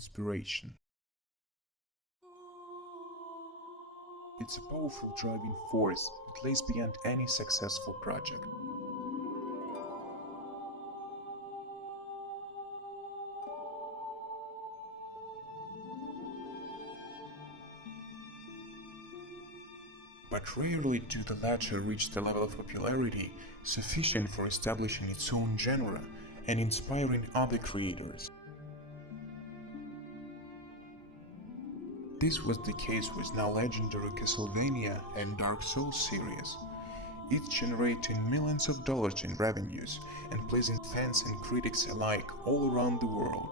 inspiration. It's a powerful driving force that lays beyond any successful project. But rarely do the latter reach the level of popularity sufficient for establishing its own genre and inspiring other creators. This was the case with now legendary Castlevania and Dark Souls series, each generating millions of dollars in revenues and pleasing fans and critics alike all around the world.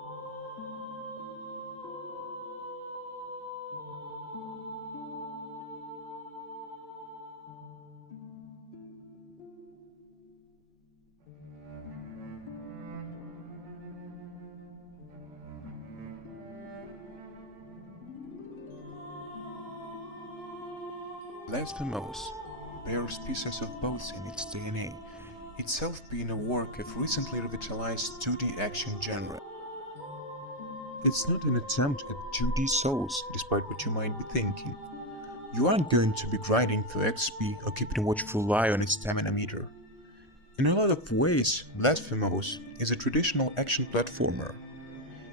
Blasphemous bears pieces of both in its DNA, itself being a work of recently revitalized 2D action genre. It's not an attempt at 2D Souls, despite what you might be thinking. You aren't going to be grinding for XP or keeping a watchful eye on its stamina meter. In a lot of ways, Blasphemous is a traditional action platformer.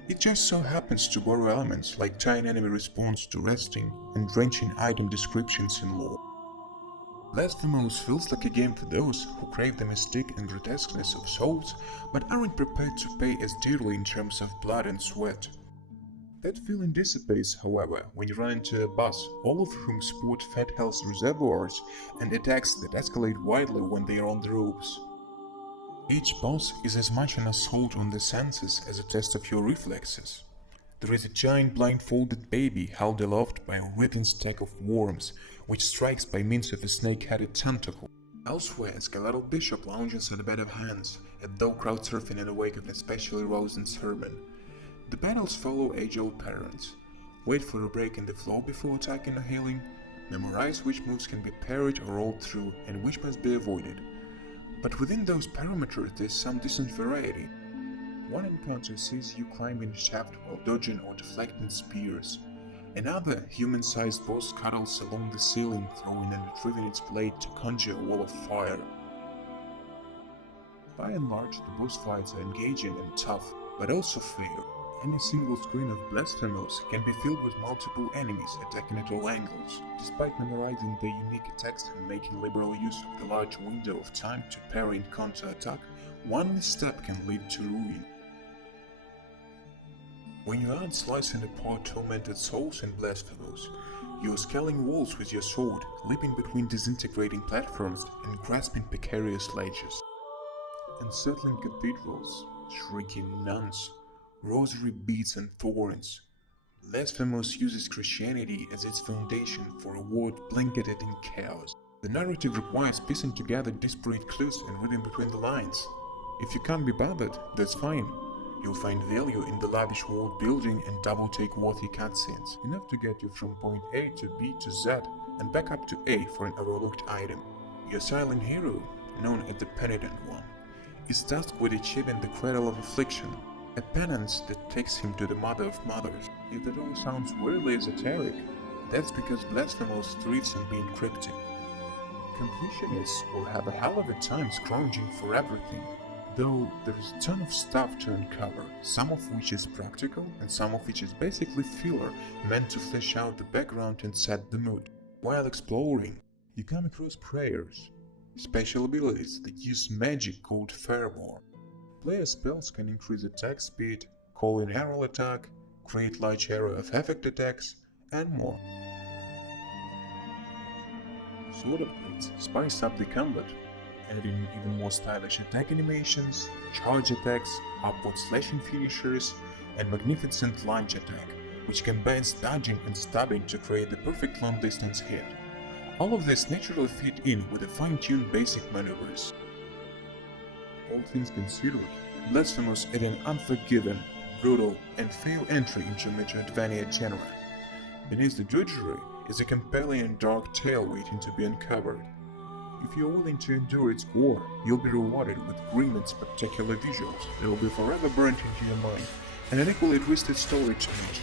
It just so happens to borrow elements like tying enemy response to resting and drenching item descriptions in lore. Blasphemous feels like a game for those who crave the mystique and grotesqueness of Souls but aren't prepared to pay as dearly in terms of blood and sweat. That feeling dissipates, however, when you run into a boss, all of whom sport fat health reservoirs and attacks that escalate wildly when they are on the ropes. Each boss is as much an assault on the senses as a test of your reflexes. There is a giant blindfolded baby held aloft by a writhing stack of worms, which strikes by means of a snake-headed tentacle. Elsewhere, a skeletal bishop lounges at a bed of hands, as though crowd-surfing in the wake of an especially rousing sermon. The battles follow age-old patterns. Wait for a break in the flow before attacking or healing, memorize which moves can be parried or rolled through and which must be avoided. But within those parameters there's some decent variety. One encounter sees you climbing a shaft while dodging or deflecting spears. Another human-sized boss cuddles along the ceiling, throwing and retrieving its blade to conjure a wall of fire. By and large, the boss fights are engaging and tough, but also fair. Any single screen of Blasphemous can be filled with multiple enemies attacking at all angles. Despite memorizing their unique attacks and making liberal use of the large window of time to parry and counter-attack, one misstep can lead to ruin. When you aren't slicing apart tormented souls in Blasphemous, you are scaling walls with your sword, leaping between disintegrating platforms and grasping precarious ledges. Unsettling cathedrals, shrieking nuns, rosary beads and thorns. Blasphemous uses Christianity as its foundation for a world blanketed in chaos. The narrative requires piecing together disparate clues and reading between the lines. If you can't be bothered, that's fine. You'll find value in the lavish world building and double-take worthy cutscenes, enough to get you from point A to B to Z and back up to A for an overlooked item. Your silent hero, known as the Penitent One, is tasked with achieving the Cradle of Affliction, a penance that takes him to the Mother of Mothers. If that all sounds weirdly esoteric, that's because Blasphemous thrives on being cryptic. Completionists will have a hell of a time scrounging for everything, though there's a ton of stuff to uncover, some of which is practical and some of which is basically filler meant to flesh out the background and set the mood. While exploring, you come across prayers, special abilities that use magic called Fireball. Player spells can increase attack speed, call in arrow attack, create large area of effect attacks, and more. Sword upgrades spice up the combat, adding even more stylish attack animations, charge attacks, upward slashing finishers, and magnificent lunge attack, which combines dodging and stabbing to create the perfect long-distance hit. All of this naturally fit in with the fine-tuned basic maneuvers. All things considered, Blasphemous is an unforgiving, brutal, and fair entry into Metroidvania genre. Beneath the drudgery is a compelling and dark tale waiting to be uncovered. If you're willing to endure its gore, you'll be rewarded with grim and spectacular visuals that will be forever burnt into your mind and an equally twisted story to it.